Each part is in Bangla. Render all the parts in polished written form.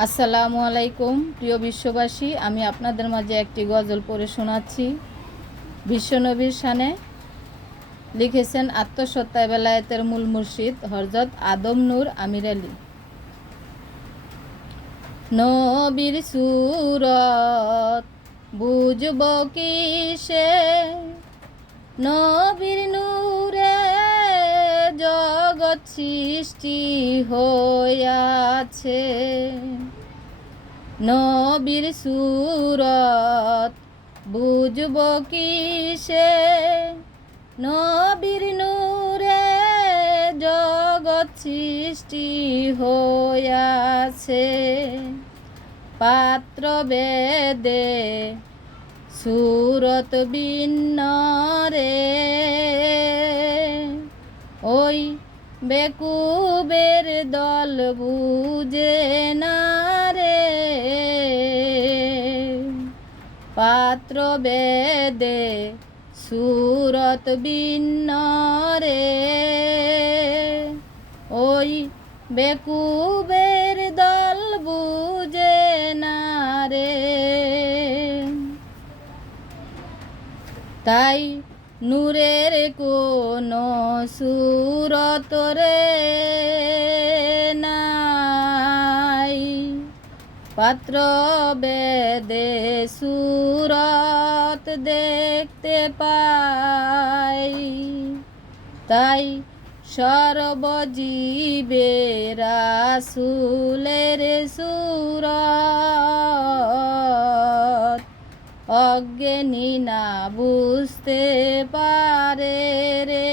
আসসালামু আলাইকুম প্রিয় বিশ্ববাসী, আমি আপনাদের মাঝে একটি গজল পড়ে শোনাচ্ছি। বিশ্বনবীর শানে লিখেছেন আত্মসত্তায় বেলায়েতের মূল মুর্শিদ হযরত আদম নূর আমির আলী। নবীর সুরত বুঝব কিসে, নবীর নূরে জগৎ সৃষ্টি হইয়াছে। নবীর সুরত বুঝব কিসে, নবীর নূরে জগৎ সৃষ্টি হইয়াছে। পাত্র বেদে সুরত ভিন্ন রে, ওই বেকুবের দল বুঝে না রে। পাত্র বেদে সুরত ভিন্ন রে, ওই বেকুবের দল বুঝে না রে। তাই নূরের কোনো সুরত রে নাই, পাত্র বেদে সুরত দেখতে পাই। তাই সর্বজীবে রাসূলের সুরত অজ্ঞানী না বুঝতে পারে রে।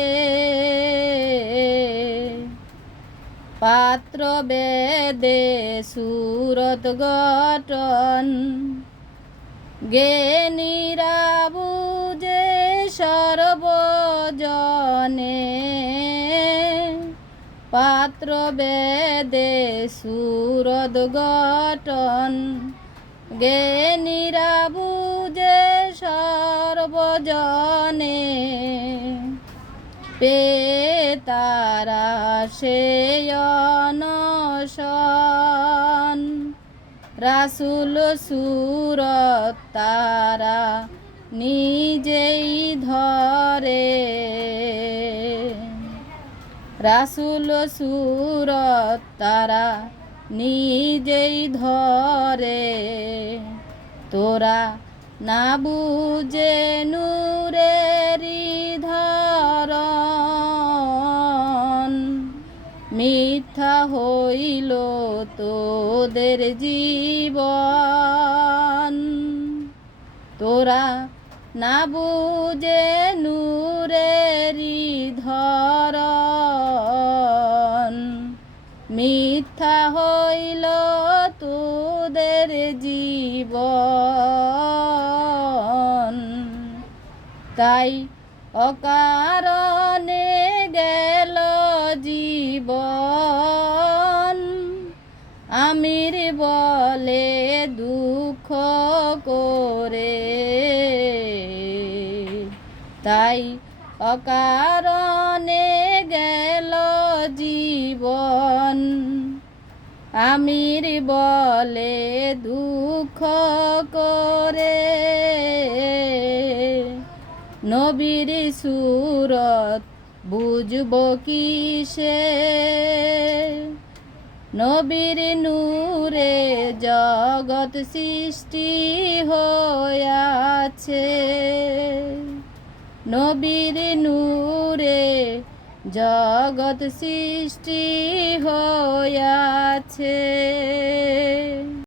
পাত্র বেদে সুরত গঠন জ্ঞানীরা বুঝে সর্বজনে। পাত্র বেদে সুরত গঠন জ্ঞানীরা বুঝে সর্বজনে। পে তারা সে অনশন, রাসূল সুরত তারা নিজেই ধরে। রাসূল সুরত তারা নিজেই ধরে। তোরা না বুঝে নূরেরি ধরন, মিথ্যা হইল তোদের জীবন। তোরা না বুঝে নূরেরি ধরন, মিথ্যা হইল তোদের জীবন। তাই অকারণে গেল জীবন, আমির বলে দুঃখ করে। তাই অকারণে গেল জীবন, আমির বলে দুঃখ করে। নবীর সুরত বুঝব কিসে, নবীর নূরে জগৎ সৃষ্টি হইয়াছে। নবীর নূরে জগৎ সৃষ্টি হইয়াছে।